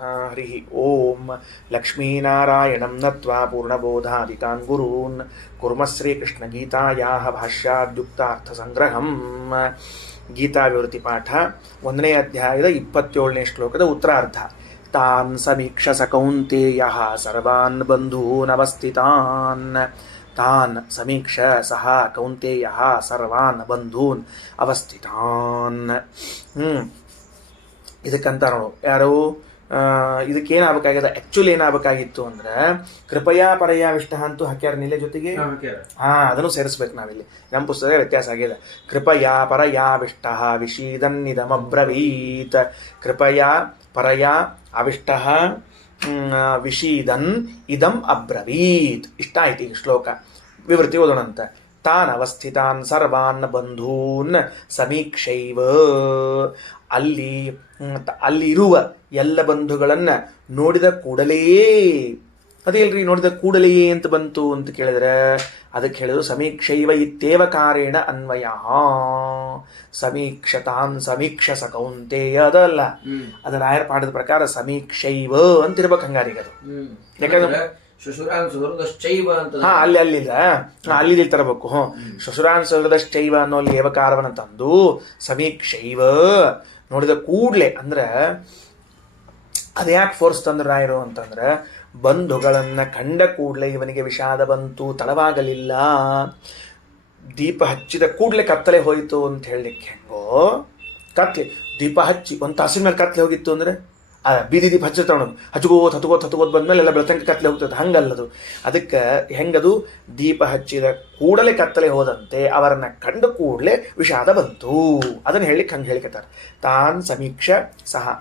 ಹರಿ ಓಂ ಲಕ್ಷ್ಮೀನಾರಾಯಣಂ ನತ್ವಾ ಪೂರ್ಣಬೋಧಾದಿಕಾನ್ ಗುರೂನ್ ಕುರ್ಮ ಶ್ರೀಕೃಷ್ಣಗೀತಾಯಾಃ ಭಾಷ್ಯಾದ್ಯುಕ್ತಾರ್ಥಸಂಗ್ರಹಂ. ಗೀತಾ ವಿವೃತಿ ಪಾಠ 1ನೇ ಅಧ್ಯಾಯದ 27ನೇ ಶ್ಲೋಕದ ಉತ್ತರಾರ್ಧ. ತಾನ್ ಸಮೀಕ್ಷಸ ಕೌಂತೇಯಃ ಸರ್ವಾನ್ ಬಂಧೂನ್ ಅವಸ್ಥಿತಾನ್. ತಾನ್ ಸಮೀಕ್ಷ ಸಹ ಕೌಂತೇಯಃ ಸರ್ವಾನ್ ಬಂಧೂನ್ ಅವಸ್ಥಿತಾನ್. ಇದಕ್ಕಂತ ನೋಡು ಯಾರು ಇದಕ್ಕೇನಾಗಬೇಕಾಗಿದೆ, ಆಕ್ಚುಲಿ ಏನಾಗಬೇಕಾಗಿತ್ತು ಅಂದ್ರೆ ಕೃಪಯಾ ಪರಯಾವಿಷ್ಟ ಅಂತೂ ಹಾಕ್ಯಾರ ನಿಲೆ ಜೊತೆಗೆ. ಅದನ್ನು ಸೇರಿಸ್ಬೇಕು ನಾವಿಲ್ಲಿ. ನಮ್ಮ ಪುಸ್ತಕ ವ್ಯತ್ಯಾಸ ಆಗಿದೆ. ಕೃಪಯಾ ಪರಯಾವಿಷ್ಟ ವಿಷೀದನ್ನಿದಮಬ್ರವೀತ್. ಕೃಪಯಾ ಪರಯಾ ಅವಿಷ್ಟ ವಿಷೀದನ್ ಇದಂ ಅಬ್ರವೀತ್. ಇಷ್ಟ ಆಯ್ತು ಈಗ ಶ್ಲೋಕ. ವಿವೃತಿ ಓದೋಣಂತ. ತಾನ್ ಅವಸ್ಥಿತಾನ್ ಸರ್ವಾನ್ ಬಂಧೂನ್ ಸಮೀಕ್ಷೈವ. ಅಲ್ಲಿರುವ ಎಲ್ಲ ಬಂಧುಗಳನ್ನ ನೋಡಿದ ಕೂಡಲೇ, ಅದೇಲ್ರಿ ನೋಡಿದ ಕೂಡಲೇ ಅಂತ ಬಂತು ಅಂತ ಕೇಳಿದ್ರೆ ಅದಕ್ಕೆ ಹೇಳಿದ್ರು ಸಮೀಕ್ಷೈವ ಇತ್ಯೇವ ಕಾರೇಣ ಅನ್ವಯ. ಸಮೀಕ್ಷತಾನ್ ಸಮೀಕ್ಷಸ ಕೌಂತೇಯ ಅದಲ್ಲ, ಅದ ರಾಯರ ಪಾಠದ ಪ್ರಕಾರ ಸಮೀಕ್ಷೈವ ಅಂತಿರ್ಬೇಕು ಹಂಗಾರಿಗೆ ಅದು. ಯಾಕಂದ್ರೆ ಅಲ್ಲಿ ತರಬೇಕು. ಶಶುರಾನ್ ಸುಹೃದಶ್ಚೈವ ಅನ್ನೋ ಅಲ್ಲಿ ಏವಕಾರವನ್ನ ತಂದು ಸಮೀಕ್ಷೈವ ನೋಡಿದ ಕೂಡ್ಲೆ ಅಂದ್ರೆ ಅದ್ಯಾಕೆ ಫೋರ್ಸ್ ತಂದ್ರು ರಾಯರು ಅಂತಂದ್ರೆ ಬಂಧುಗಳನ್ನ ಕಂಡ ಕೂಡ್ಲೆ ಇವನಿಗೆ ವಿಷಾದ ಬಂತು, ತಡವಾಗಲಿಲ್ಲ. ದೀಪ ಹಚ್ಚಿದ ಕೂಡ್ಲೆ ಕತ್ತಲೆ ಹೋಯಿತು ಅಂತ ಹೇಳಲಿಕ್ಕೆ ಹೆಂಗೋ, ಕತ್ಲೆ ದೀಪ ಹಚ್ಚಿ ಒಂದು ತಾಸಿನ ಮೇಲೆ ಕತ್ಲೆ ಹೋಗಿತ್ತು ಅಂದ್ರೆ ಬೀದಿ ದೀಪ ಹಚ್ಚಿರ್ತಾವ, ಹಚ್ಕೋತ್ ಬಂದ್ಮೇಲೆ ಎಲ್ಲ ಬೆಳತಂಕ ಕತ್ಲೆ ಹೋಗ್ತದೆ. ಹಂಗಲ್ಲದು. ಅದಕ್ಕೆ ಹೆಂಗದು, ದೀಪ ಹಚ್ಚಿದ ಕೂಡಲೇ ಕತ್ತಲೆ ಹೋದಂತೆ ಅವರನ್ನ ಕಂಡ ಕೂಡಲೇ ವಿಷಾದ ಬಂತು. ಅದನ್ನ ಹೇಳಿಕ್ ಹಂಗೆ ಹೇಳಿಕತ್ತಾರೆ. ತಾನ್ ಸಮೀಕ್ಷ ಸಹ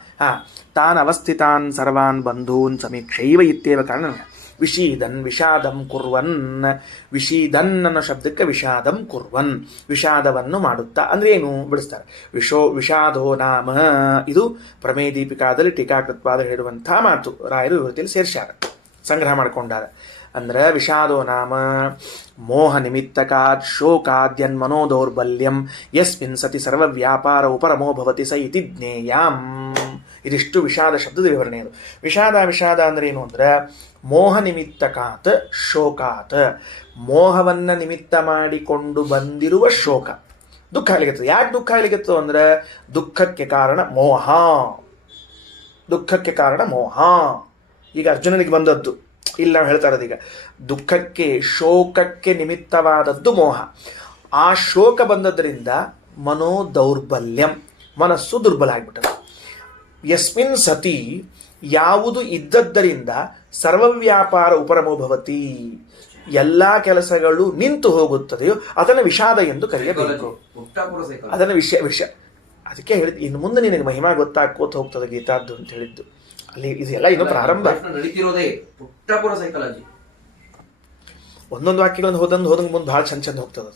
ತಾನ್ ಅವಸ್ಥಿತಾನ್ ಸರ್ವಾನ್ ಬಂಧೂನ್ ಸಮೀಕ್ಷೈವ ಇತ್ಯೇವ ಕಾರಣ ವಿಷೀದನ್ ವಿಷಾದಂ ಕುರ್ವನ್. ವಿಷೀದನ್ ಅನ್ನೋ ಶಬ್ದಕ್ಕೆ ವಿಷಾದಂ ಕುರ್ವನ್, ವಿಷಾದವನ್ನು ಮಾಡುತ್ತಾ ಅಂದ್ರೆ ಏನು ಬಿಡಿಸ್ತಾರೆ. ವಿಷಾದೋ ನಾಮ. ಇದು ಪ್ರಮೇಯ ದೀಪಿಕಾದಲ್ಲಿ ಟೀಕಾಕೃತ್ವಾದ ಹೇಳುವಂಥ ಮಾತು ರಾಯರು ವಿವೃತಿಯಲ್ಲಿ ಸೇರ್ಸ್ಯಾರ, ಸಂಗ್ರಹ ಮಾಡಿಕೊಂಡಾರ. ಅಂದ್ರೆ ವಿಷಾದೋ ನಾಮ ಮೋಹ ನಿಮಿತ್ತಕಾತ್ ಶೋಕಾದ್ಯನ್ಮನೋ ದೌರ್ಬಲ್ಯಂ ಯಸ್ಮಿನ್ ಸತಿ ಸರ್ವ ವ್ಯಾಪಾರ ಉಪರಮೋ ಭವತಿ ಸ ಇತಿ ಜ್ಞೇಯಂ. ಇದಿಷ್ಟು ವಿಷಾದ ಶಬ್ದದ ವಿವರಣೆ. ಇದು ವಿಷಾದ ಅಂದ್ರೆ ಏನು ಅಂದ್ರೆ ಮೋಹ ನಿಮಿತ್ತಕಾತ್ ಶೋಕಾತ್, ಮೋಹವನ್ನ ನಿಮಿತ್ತ ಮಾಡಿಕೊಂಡು ಬಂದಿರುವ ಶೋಕ, ದುಃಖ ಆಗ್ಲಿಕ್ಕೆ. ಯಾಕೆ ದುಃಖ ಆಗ್ಲಿಕ್ಕೆ ಅಂದ್ರೆ ದುಃಖಕ್ಕೆ ಕಾರಣ ಮೋಹ. ದುಃಖಕ್ಕೆ ಕಾರಣ ಮೋಹ. ಈಗ ಅರ್ಜುನನಿಗೆ ಬಂದದ್ದು ಇಲ್ಲಿ ನಾವು ಹೇಳ್ತಾ ಇರೋದೀಗ ದುಃಖಕ್ಕೆ ಶೋಕಕ್ಕೆ ನಿಮಿತ್ತವಾದದ್ದು ಮೋಹ. ಆ ಶೋಕ ಬಂದದ್ರಿಂದ ಮನೋ ದೌರ್ಬಲ್ಯಂ, ಮನಸ್ಸು ದುರ್ಬಲ ಆಗ್ಬಿಟ್ಟது. ಯಸ್ಮಿನ್ ಸತಿ ಯಾವುದು ಇದ್ದದ್ದರಿಂದ ಸರ್ವವ್ಯಾಪಾರ ಉಪರಮೋ ಭವತಿ, ಎಲ್ಲ ಕೆಲಸಗಳು ನಿಂತು ಹೋಗುತ್ತದೆಯೋ ಅದನ್ನು ವಿಷಾದ ಎಂದು ಕರೆಯಬೇಕು. ಅದನ್ನು ವಿಷಯ ಅದಕ್ಕೆ ಹೇಳಿದ್ ಇನ್ನು ಮುಂದೆ ನಿನಗೆ ಮಹಿಮಾ ಗೊತ್ತಾಕೋತ ಹೋಗ್ತದೆ ಗೀತಾದ್ದು ಅಂತ ಹೇಳಿದ್ದು. ಅಲ್ಲಿ ಇದೆಲ್ಲ ಇನ್ನು ಪ್ರಾರಂಭ ನಡೀತಿರೋದೇ ಪುಟ್ಟಪುರ ಸೈಕಾಲಜಿ. ಒಂದೊಂದು ವಾಕ್ಯಗಳನ್ನು ಹೋದಂಗೆ ಮುಂದೆ ಬಹಳ ಚಂದ ಹೋಗ್ತದ.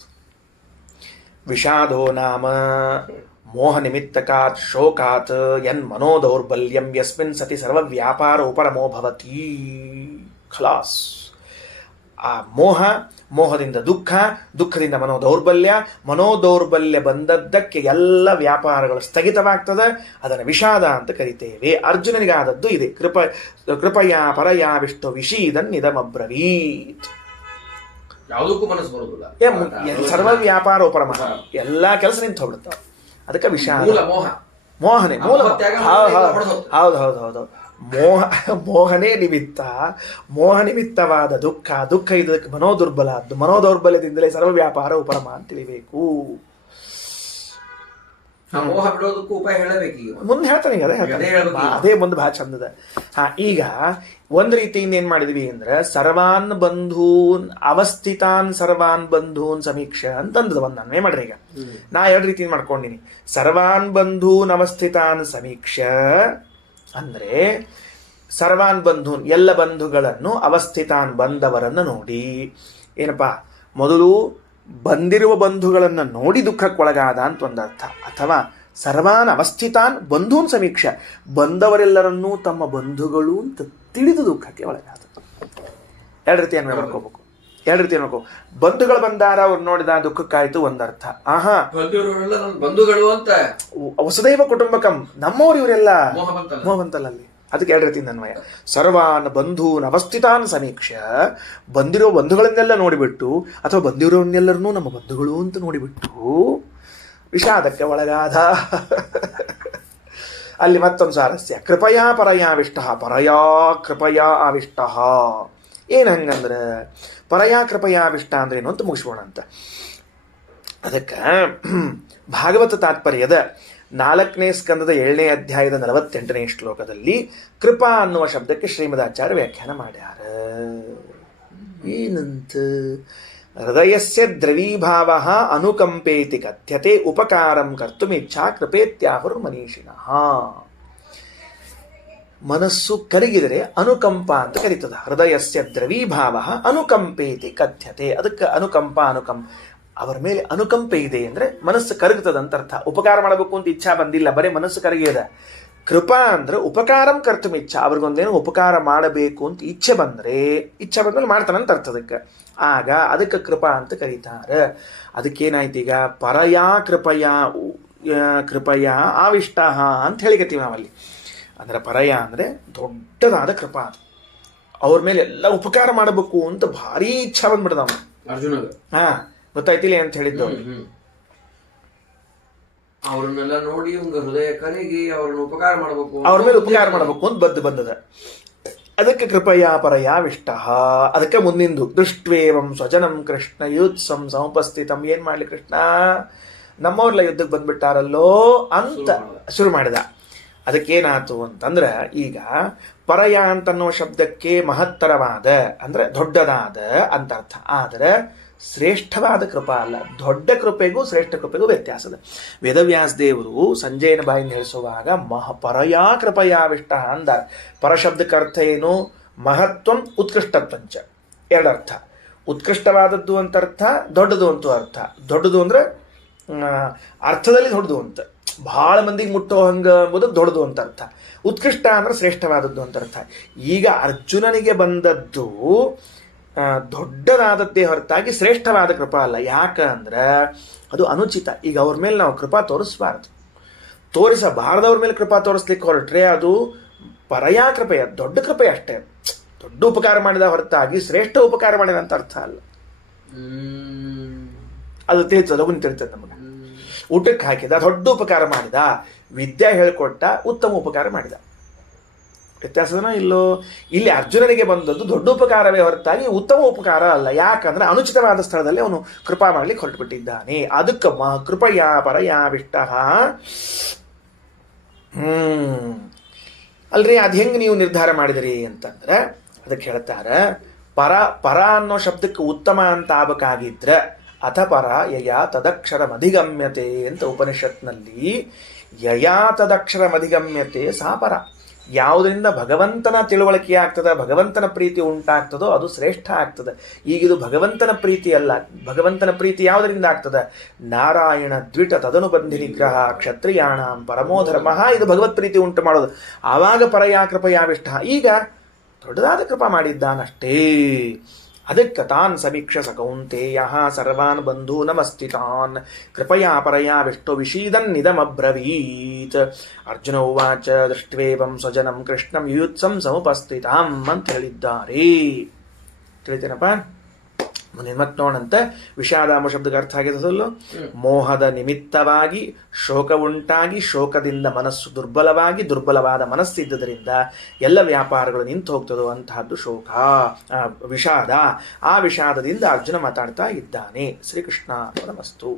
ವಿಷಾದೋ ನಾಮ ಮೋಹ ನಿಮಿತ್ತಕಾತ್ ಶೋಕಾತ್ ಯನ್ ಮನೋ ದೌರ್ಬಲ್ಯಂ ಯಸ್ಮಿನ್ ಸತಿ ಸರ್ವ ವ್ಯಾಪಾರ ಉಪರಮೋ ಭವತಿ. ಖಲಾಸ್. ಆ ಮೋಹದಿಂದ ದುಃಖದಿಂದ ಮನೋದೌರ್ಬಲ್ಯ ಬಂದದ್ದಕ್ಕೆ ಎಲ್ಲ ವ್ಯಾಪಾರಗಳು ಸ್ಥಗಿತವಾಗ್ತದೆ. ಅದನ್ನು ವಿಷಾದ ಅಂತ ಕರಿತೇವೆ. ಅರ್ಜುನನಿಗಾದದ್ದು ಇದೆ. ಕೃಪಯಾ ಪರಯಾವಿಷ್ಟು ವಿಷೀದನ್ ಇದಮಬ್ರವೀತ್. ಯಾವುದಕ್ಕೂ ಮನಸ್ಸು ಬರುದಿಲ್ಲ. ಸರ್ವ ವ್ಯಾಪಾರ ಉಪರಮ, ಎಲ್ಲ ಕೆಲಸ ನಿಂತು ಹೋಗ್ಬಿಡ್ತಾವ. ಅದಕ್ಕೆ ವಿಷಾದ. ಮೋಹನೆ ಮೂಲ. ಹೌದು. ಮೋಹನೇ ನಿಮಿತ್ತ. ಮೋಹ ನಿಮಿತ್ತವಾದ ದುಃಖ ಇದಕ್ಕೆ ಮನೋದೌರ್ಬಲ್ಯದಿಂದಲೇ ಸರ್ವ ವ್ಯಾಪಾರ ಉಪರಮ ಅಂತ ತಿಳಿಬೇಕು. ಮೋಹ ಬಿಡೋದಕ್ಕೂ ಉಪಾಯ ಹೇಳಬೇಕು. ಮುಂದೆ ಹೇಳ್ತಾನೆ ಅದೇ ಮುಂದೆ ಬಹಳ ಚಂದದ. ಈಗ ಒಂದ್ ರೀತಿಯಿಂದ ಏನ್ ಮಾಡಿದ್ವಿ ಅಂದ್ರೆ ಸರ್ವಾನ್ ಬಂಧೂನ್ ಅವಸ್ಥಿತಾನ್ ಸರ್ವಾನ್ ಬಂಧೂನ್ ಸಮೀಕ್ಷ ಅಂತಂದದ ಒಂದ್ ಅನ್ವಯ ಮಾಡ್ರಿ. ಈಗ ನಾ 2 ರೀತಿ ಮಾಡ್ಕೊಂಡಿನಿ. ಸರ್ವಾನ್ ಬಂಧೂನ್ ಅವಸ್ಥಿತಾನ್ ಸಮೀಕ್ಷ ಅಂದ್ರೆ ಸರ್ವಾನ್ ಬಂಧೂನ್ ಎಲ್ಲ ಬಂಧುಗಳನ್ನು, ಅವಸ್ಥಿತಾನ್ ಬಂದವರನ್ನು ನೋಡಿ. ಏನಪ್ಪಾ, ಮೊದಲು ಬಂದಿರುವ ಬಂಧುಗಳನ್ನು ನೋಡಿ ದುಃಖಕ್ಕೊಳಗಾದ ಅಂತ ಒಂದರ್ಥ. ಅಥವಾ ಸರ್ವಾನ್ ಅವಸ್ಥಿತಾನ್ ಬಂಧೂನ್ ಸಮೀಕ್ಷ, ಬಂದವರೆಲ್ಲರನ್ನೂ ತಮ್ಮ ಬಂಧುಗಳು ಅಂತ ತಿಳಿದು ದುಃಖಕ್ಕೆ ಒಳಗಾದ. 2 ರೀತಿ ಅನ್ವಯ ಮಾಡ್ಕೋಬೇಕು. 2 ರೀತಿ ಮಾಡ್ಕೋ. ಬಂಧುಗಳು ಬಂದಾರ, ಅವ್ರು ನೋಡಿದ ದುಃಖಕ್ಕಾಯ್ತು ಒಂದರ್ಥ. ಬಂಧುಗಳು ಅಂತ ವಸುದೈವ ಕುಟುಂಬಕಂ, ನಮ್ಮವ್ರು ಇವರೆಲ್ಲ ಮೋಹ ಬಂತಲ್ಲ ಅಲ್ಲಿ. ಅದಕ್ಕೆ ಎರಡು ರೀತಿ ಅನ್ವಯ. ಸರ್ವಾನ್ ಬಂಧೂನ್ ಅವಸ್ಥಿತಾನ್ ಸಮೀಕ್ಷ, ಬಂದಿರೋ ಬಂಧುಗಳನ್ನೆಲ್ಲ ನೋಡಿಬಿಟ್ಟು ಅಥವಾ ಬಂದಿರೋನ್ನೆಲ್ಲರನ್ನೂ ನಮ್ಮ ಬಂಧುಗಳು ಅಂತ ನೋಡಿಬಿಟ್ಟು ವಿಷಾದಕ್ಕೆ ಒಳಗಾದ. ಅಲ್ಲಿ ಮತ್ತೊಂದು ಸಾರಸ್ಯ, ಕೃಪಯಾ ಪರಯಾವಿಷ್ಟ ಪರಯಾ ಕೃಪಯಾ ಆವಿಷ್ಟ. ಏನು ಹಂಗಂದ್ರೆ ಪರಯಾ ಕೃಪಯಾವಿಷ್ಟ ಅಂದ್ರೆ ಏನು ಅಂತ ಮುಗಿಸ್ಬೋಣ ಅಂತ. ಅದಕ್ಕೆ ಭಾಗವತ ತಾತ್ಪರ್ಯದ 4ನೇ ಸ್ಕಂದದ 7ನೇ ಅಧ್ಯಾಯದ 48ನೇ ಶ್ಲೋಕದಲ್ಲಿ ಕೃಪಾ ಅನ್ನುವ ಶಬ್ದಕ್ಕೆ ಶ್ರೀಮದಾಚಾರ್ಯ ವ್ಯಾಖ್ಯಾನ ಮಾಡ್ಯಾರ. ಏನಂತ? ಹೃದಯಸ್ಯ ದ್ರವೀಭಾವ ಅನುಕಂಪೇತಿ ಕಥ್ಯತೆ ಉಪಕಾರಂ ಕರ್ತುಮಿಚ್ಛಾ ಕೃಪೇತ್ಯಾಹುರ್ ಮನೀಷಿಣಃ. ಮನಸ್ಸು ಕರಗಿದರೆ ಅನುಕಂಪ ಅಂತ ಕರೀತದ. ಹೃದಯಸ್ಯ ದ್ರವೀಭಾವ ಅನುಕಂಪೇತಿ ಕಥ್ಯತೆ. ಅದಕ್ಕೆ ಅನುಕಂಪ ಅವರ ಮೇಲೆ ಅನುಕಂಪೆ ಇದೆ ಅಂದರೆ ಮನಸ್ಸು ಕರಗುತ್ತದಂತ ಅರ್ಥ. ಉಪಕಾರ ಮಾಡಬೇಕು ಅಂತ ಇಚ್ಛಾ ಬಂದಿಲ್ಲ, ಬರೀ ಮನಸ್ಸು ಕರಗಿದೆ. ಕೃಪಾ ಅಂದ್ರೆ ಉಪಕಾರಂ ಕರ್ತುಮ್ ಇಚ್ಛಾ, ಅವ್ರಿಗೊಂದೇನು ಉಪಕಾರ ಮಾಡಬೇಕು ಅಂತ ಇಚ್ಛೆ ಬಂದ್ಮೇಲೆ ಮಾಡ್ತಾನಂತ ಅರ್ಥ ಅದಕ್ಕೆ. ಆಗ ಅದಕ್ಕೆ ಕೃಪಾ ಅಂತ ಕರೀತಾರೆ. ಅದಕ್ಕೇನಾಯ್ತು ಈಗ? ಪರಯಾ ಕೃಪಯಾ ಆವಿಷ್ಟ ಅಂತ ಹೇಳಿಕತ್ತೀವಿ ನಾವಲ್ಲಿ. ಅಂದ್ರೆ ಪರಯ ಅಂದ್ರೆ ದೊಡ್ಡದಾದ ಕೃಪಾ, ಅದು ಅವ್ರ ಮೇಲೆ ಎಲ್ಲ ಉಪಕಾರ ಮಾಡಬೇಕು ಅಂತ ಭಾರಿ ಇಚ್ಛಾ ಬಂದ್ಬಿಡ್ದ ಅವನು ಅರ್ಜುನ. ಗೊತ್ತಾಯ್ತಿಲ್ಲ ಅಂತ ಹೇಳಿದ್ದು. ಅವ್ರನ್ನೆಲ್ಲ ನೋಡಿ ಹೃದಯ ಕರಗಿ ಅವ್ರನ್ನ ಉಪಕಾರ ಮಾಡಬೇಕು, ಅವ್ರ ಮೇಲೆ ಉಪಕಾರ ಮಾಡಬೇಕು ಅಂತ ಬಂದದ. ಅದಕ್ಕೆ ಕೃಪಯಾ ಪರಯಾವಿಷ್ಟ. ಅದಕ್ಕೆ ಮುಂದಿಂದು ದೃಷ್ಟ್ವೇವಂ ಸ್ವಜನಂ ಕೃಷ್ಣ ಯುತ್ಸಂ ಸಮುಪಸ್ಥಿತಂ. ಏನ್ ಮಾಡ್ಲಿ ಕೃಷ್ಣ, ನಮ್ಮವ್ರಲ್ಲ ಯುದ್ಧಕ್ಕೆ ಬಂದ್ಬಿಟ್ಟಾರಲ್ಲೋ ಅಂತ ಶುರು ಮಾಡಿದ. ಅದಕ್ಕೇನಾಯ್ತು ಅಂತಂದ್ರೆ, ಈಗ ಪರಯ ಅಂತನ್ನೋ ಶಬ್ದಕ್ಕೆ ಮಹತ್ತರವಾದ ಅಂದ್ರೆ ದೊಡ್ಡದಾದ ಅಂತ ಅರ್ಥ. ಆದರೆ ಶ್ರೇಷ್ಠವಾದ ಕೃಪಾ ಅಲ್ಲ. ದೊಡ್ಡ ಕೃಪೆಗೂ ಶ್ರೇಷ್ಠ ಕೃಪೆಗೂ ವ್ಯತ್ಯಾಸದ. ವೇದವ್ಯಾಸ ದೇವರು ಸಂಜಯನ ಬಾಯಿಂದ ಹೇಳಿಸುವಾಗ ಪರಯಾ ಕೃಪಯಾವಿಷ್ಟ ಅಂದಾರ. ಪರಶಬ್ದಕ್ಕೆ ಅರ್ಥ ಏನು? ಮಹತ್ವಂ ಉತ್ಕೃಷ್ಟತ್ವಂಚ. ಎರಡರ್ಥ. ಉತ್ಕೃಷ್ಟವಾದದ್ದು ಅಂತ ಅರ್ಥ, ದೊಡ್ಡದು ಅಂತೂ ಅರ್ಥ. ದೊಡ್ಡದು ಅಂದ್ರೆ ಅರ್ಥದಲ್ಲಿ ದೊಡ್ಡದು ಅಂತ, ಬಹಳ ಮಂದಿಗೆ ಮುಟ್ಟೋ ಹಂಗ ಎಂಬುದು ದೊಡ್ಡದು ಅಂತ ಅರ್ಥ. ಉತ್ಕೃಷ್ಟ ಅಂದ್ರೆ ಶ್ರೇಷ್ಠವಾದದ್ದು ಅಂತ ಅರ್ಥ. ಈಗ ಅರ್ಜುನನಿಗೆ ಬಂದದ್ದು ದೊಡ್ಡದಾದದ್ದೇ ಹೊರತಾಗಿ ಶ್ರೇಷ್ಠವಾದ ಕೃಪಾ ಅಲ್ಲ. ಯಾಕಂದ್ರೆ ಅದು ಅನುಚಿತ. ಈಗ ಅವ್ರ ಮೇಲೆ ನಾವು ಕೃಪಾ ತೋರಿಸಬಾರ್ದು, ತೋರಿಸಬಾರ್ದವ್ರ ಮೇಲೆ ಕೃಪಾ ತೋರಿಸ್ಲಿಕ್ಕೆ ಹೊರಟ್ರೆ ಅದು ಪರಯಾ ಕೃಪೆಯ ದೊಡ್ಡ ಕೃಪೆ ಅಷ್ಟೇ. ದೊಡ್ಡ ಉಪಕಾರ ಮಾಡಿದ ಹೊರತಾಗಿ ಶ್ರೇಷ್ಠ ಉಪಕಾರ ಮಾಡಿದ ಅಂತ ಅರ್ಥ ಅಲ್ಲ. ಅದು ತಿಳಿತದೆ, ಲಗುನ್ ತಿಳಿತದೆ ನಮಗೆ. ಊಟಕ್ಕೆ ಹಾಕಿದ, ದೊಡ್ಡ ಉಪಕಾರ ಮಾಡಿದ. ವಿದ್ಯೆ ಹೇಳಿಕೊಟ್ಟ, ಉತ್ತಮ ಉಪಕಾರ ಮಾಡಿದ. ವ್ಯತ್ಯಾಸನ ಇಲ್ಲೋ? ಇಲ್ಲಿ ಅರ್ಜುನನಿಗೆ ಬಂದದ್ದು ದೊಡ್ಡ ಉಪಕಾರವೇ ಹೊರತಾಗಿ ಉತ್ತಮ ಉಪಕಾರ ಅಲ್ಲ. ಯಾಕಂದ್ರೆ ಅನುಚಿತವಾದ ಸ್ಥಳದಲ್ಲಿ ಅವನು ಕೃಪಾ ಮಾಡ್ಲಿಕ್ಕೆ ಹೊರಟುಬಿಟ್ಟಿದ್ದಾನೆ. ಅದಕ್ಕೆ ಕೃಪಯಾ ಪರಯಾವಿಷ್ಟ. ಅಲ್ರಿ, ಅದು ಹೆಂಗೆ ನೀವು ನಿರ್ಧಾರ ಮಾಡಿದಿರಿ ಅಂತಂದ್ರೆ ಅದಕ್ಕೆ ಹೇಳ್ತಾರೆ, ಪರ ಅನ್ನೋ ಶಬ್ದಕ್ಕೆ ಉತ್ತಮ ಅಂತ ಆಗಬೇಕಾಗಿದ್ರೆ ಅಥ ಪರ ಯಯಾ ತದಕ್ಷರಮಧಿಗಮ್ಯತೆ ಅಂತ ಉಪನಿಷತ್ನಲ್ಲಿ. ಯಯಾ ತದಕ್ಷರಮಧಿಗಮ್ಯತೆ ಸಾ ಪರ. ಯಾವುದರಿಂದ ಭಗವಂತನ ತಿಳುವಳಿಕೆ ಆಗ್ತದೆ, ಭಗವಂತನ ಪ್ರೀತಿ ಉಂಟಾಗ್ತದೋ ಅದು ಶ್ರೇಷ್ಠ ಆಗ್ತದೆ. ಈಗಿದು ಭಗವಂತನ ಪ್ರೀತಿ ಅಲ್ಲ. ಭಗವಂತನ ಪ್ರೀತಿ ಯಾವುದರಿಂದ ಆಗ್ತದೆ? ನಾರಾಯಣ ದ್ವಿಟ ತದನುಬಂಧಿ ನಿಗ್ರಹ ಕ್ಷತ್ರಿಯಾಣಾಂ ಪರಮೋ ಧರ್ಮಃ. ಇದು ಭಗವತ್ ಪ್ರೀತಿ ಉಂಟು ಮಾಡೋದು. ಆವಾಗ ಪರಯಾ ಕೃಪಯಾವಿಷ್ಟ. ಈಗ ದೊಡ್ಡದಾದ ಕೃಪಾ ಮಾಡಿದ್ದಾನಷ್ಟೇ. ಅದಕ್ಕೆ ತಾನ್ ಸಮೀಕ್ಷ ಸ ಕೌಂತೆಯ ಸರ್ವಾನ್ ಬಂಧೂ ನಮಸ್ತಿತಾನ್ ಕೃಪಯಾ ಪರಯಾವಿಷ್ಟೋ ವಿಷೀದನ್ನಿದಮಬ್ರವೀತ್. ಅರ್ಜುನ ಉವಾಚ ದೃಷ್ಟ್ವೇವಂ ಸ್ವಜನಂ ಕೃಷ್ಣಂ ಯುಯುತ್ಸಂ ಸಮುಪಸ್ಥಿತಾಂ ಅಂತ ಹೇಳಿದ್ದಾರೆ. ತಿಳಿತೇನಪ್ಪ? ಮುಂದೆ ಮತ್ತೆ ನೋಡಂತೆ. ವಿಷಾದ ಎಂಬ ಶಬ್ದಕ್ಕೆ ಅರ್ಥ ಆಗಿದ್ದಲ್ಲೋ, ಮೋಹದ ನಿಮಿತ್ತವಾಗಿ ಶೋಕ ಉಂಟಾಗಿ ಶೋಕದಿಂದ ಮನಸ್ಸು ದುರ್ಬಲವಾಗಿ ದುರ್ಬಲವಾದ ಮನಸ್ಸಿದ್ದರಿಂದ ಎಲ್ಲ ವ್ಯಾಪಾರಗಳು ನಿಂತು ಹೋಗ್ತದೋ ಅಂತಹದ್ದು ಶೋಕ, ವಿಷಾದ. ಆ ವಿಷಾದದಿಂದ ಅರ್ಜುನ ಮಾತಾಡ್ತಾ ಇದ್ದಾನೆ. ಶ್ರೀಕೃಷ್ಣ ನಮಸ್ತು.